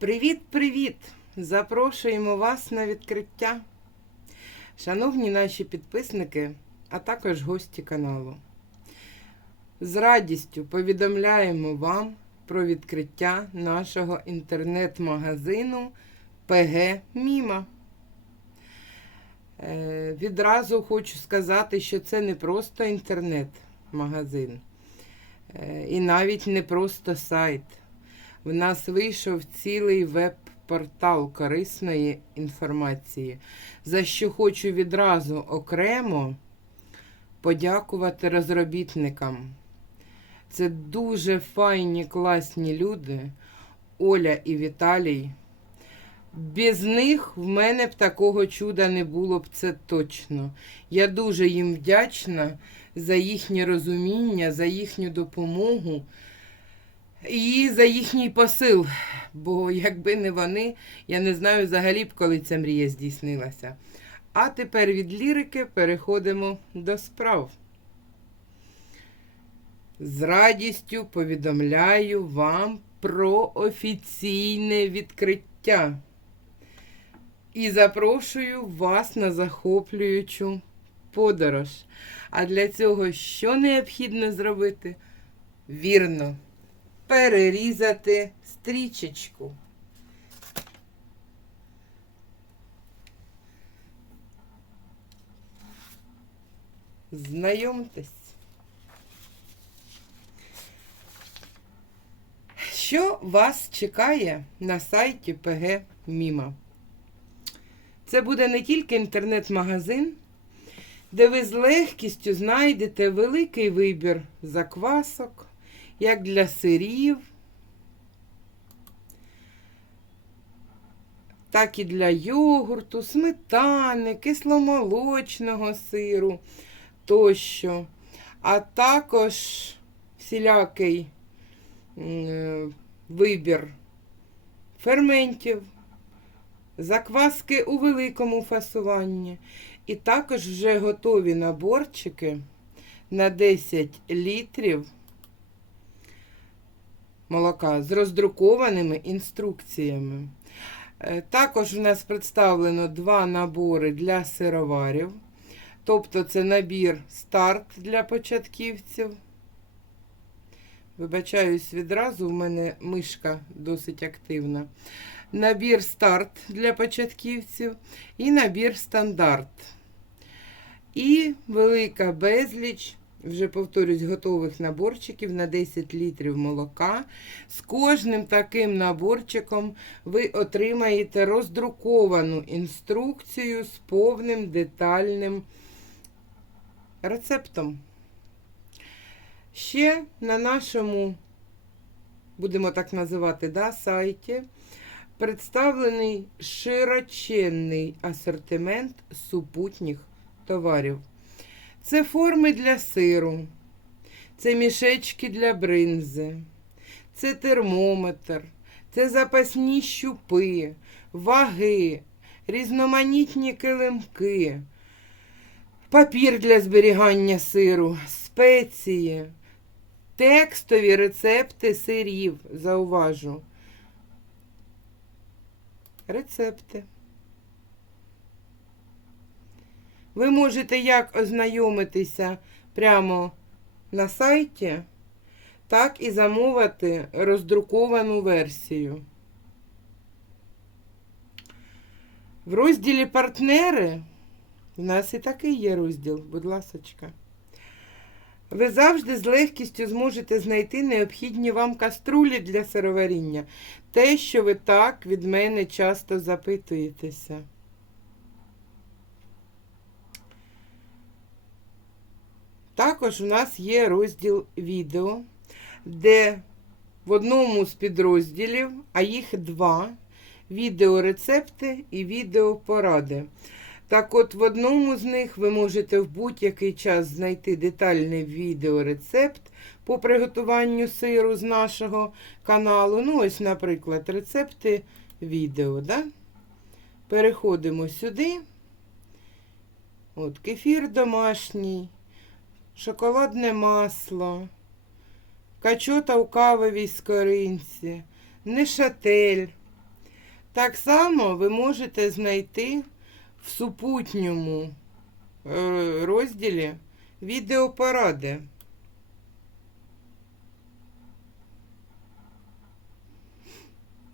Привіт-привіт! Запрошуємо вас на відкриття. Шановні наші підписники, а також гості каналу. З радістю повідомляємо вам про відкриття нашого інтернет-магазину ПГ Міма. Е, Відразу хочу сказати, що це не просто інтернет-магазин, е, і навіть не просто сайт. В нас вийшов цілий веб-портал корисної інформації, за що хочу відразу окремо подякувати розробітникам. Це дуже файні, класні люди, Оля і Віталій. Без них в мене б такого чуда не було б це точно. Я дуже їм вдячна за їхнє розуміння, за їхню допомогу. І за їхній посил. Бо якби не вони, я не знаю взагалі б, коли ця мрія здійснилася. А тепер від лірики переходимо до справ. З радістю повідомляю вам про офіційне відкриття. І запрошую вас на захоплюючу подорож. А для цього що необхідно зробити? Вірно перерізати стрічечку. Знайомтесь. Що вас чекає на сайті ПГ Міма? Це буде не тільки інтернет-магазин, де ви з легкістю знайдете великий вибір заквасок, як для сирів, так і для йогурту, сметани, кисломолочного сиру тощо, а також всілякий е, вибір ферментів, закваски у великому фасуванні. І також вже готові наборчики на 10 літрів молока з роздрукованими інструкціями. Е, Також у нас представлено два набори для сироварів. Тобто це набір старт для початківців. Вибачаюсь відразу, в мене мишка досить активна. Набір старт для початківців і набір стандарт. І велика безліч вже повторюсь, готових наборчиків на 10 літрів молока. З кожним таким наборчиком ви отримаєте роздруковану інструкцію з повним детальним рецептом. Ще на нашому, будемо так називати, да, сайті представлений широченний асортимент супутніх товарів. Це форми для сиру, це мішечки для бринзи, це термометр, це запасні щупи, ваги, різноманітні килимки, папір для зберігання сиру, спеції, текстові рецепти сирів, зауважу. Рецепти. Ви можете як ознайомитися прямо на сайті, так і замовити роздруковану версію. В розділі партнери у нас і такий є розділ, будь ласочка. Ви завжди з легкістю зможете знайти необхідні вам каструлі для сироваріння. Те, що ви так від мене часто запитуєтеся. Також у нас є розділ відео, де в одному з підрозділів, а їх два, відеорецепти і відеопоради. Так от, в одному з них ви можете в будь-який час знайти детальний відеорецепт по приготуванню сиру з нашого каналу. Ну, ось, наприклад, рецепти відео. Да? Переходимо сюди. От, кефір домашній шоколадне масло, качота у кавовій скоринці, нешатель, Так само ви можете знайти в супутньому е, розділі відеопоради.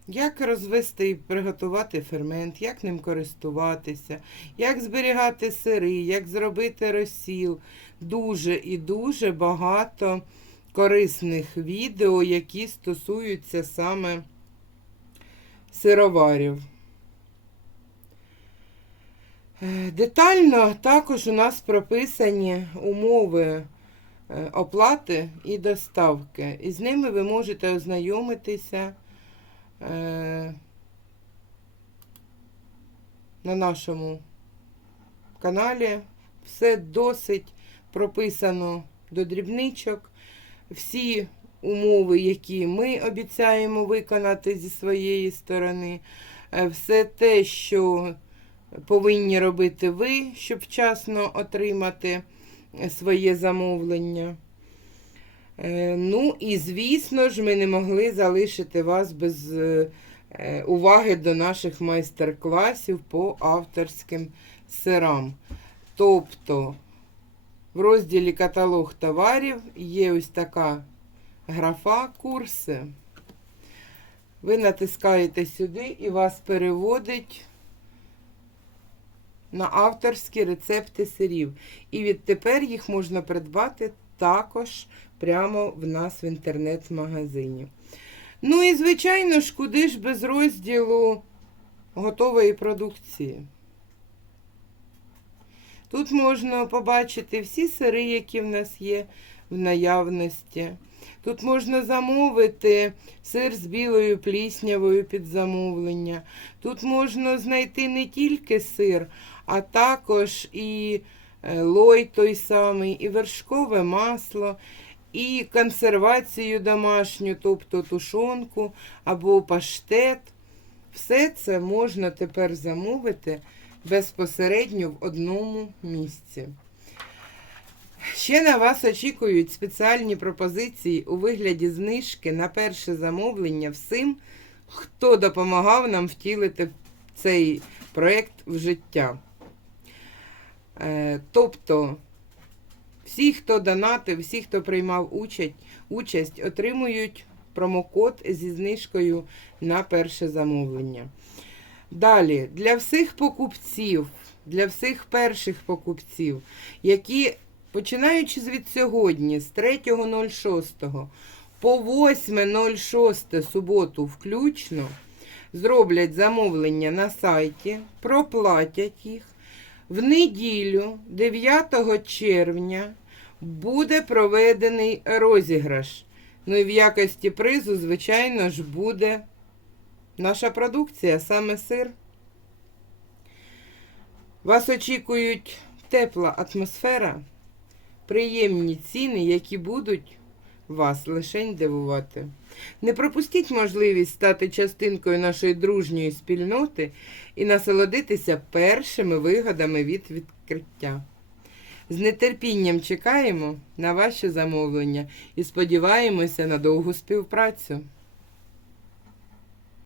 Як розвести і приготувати фермент, як ним користуватися, як зберігати сири, як зробити розсіл. Дуже і дуже багато корисних відео, які стосуються саме сироварів. Е, Детально також у нас прописані умови е, оплати і доставки. І з ними ви можете ознайомитися е, на нашому каналі. Все досить прописано до дрібничок. Всі умови, які ми обіцяємо виконати зі своєї сторони, е, все те, що повинні робити ви, щоб вчасно отримати своє замовлення. Е, Ну і звісно ж, ми не могли залишити вас без е, е, уваги до наших майстер-класів по авторським сирам. Тобто в розділі каталог товарів є ось така графа курси. Ви натискаєте сюди і вас переводить на авторські рецепти сирів. І відтепер їх можна придбати також прямо в нас в інтернет-магазині. Ну і, звичайно ж, куди ж без розділу готової продукції. Тут можна побачити всі сири, які в нас є в наявності. Тут можна замовити сир з білою пліснявою під замовлення. Тут можна знайти не тільки сир, а також і лой той самий, і вершкове масло, і консервацію домашню, тобто тушонку або паштет. Все це можна тепер замовити безпосередньо в одному місці. Ще на вас очікують спеціальні пропозиції у вигляді знижки на перше замовлення всім, хто допомагав нам втілити цей проєкт в життя. Е, Тобто, всі, хто донатив, всі, хто приймав участь, участь, отримують промокод зі знижкою на перше замовлення. Далі, для всіх покупців, для всіх перших покупців, які, починаючи з сьогодні, з 3.06 по 8.06 суботу включно, зроблять замовлення на сайті, проплатять їх. В неділю, 9 червня, буде проведений розіграш. Ну і в якості призу, звичайно ж, буде наша продукція, саме сир. Вас очікують тепла атмосфера, приємні ціни, які будуть вас лишень дивувати. Не пропустіть можливість стати частинкою нашої дружньої спільноти і насолодитися першими вигадами від відкриття. З нетерпінням чекаємо на ваші замовлення і сподіваємося на довгу співпрацю.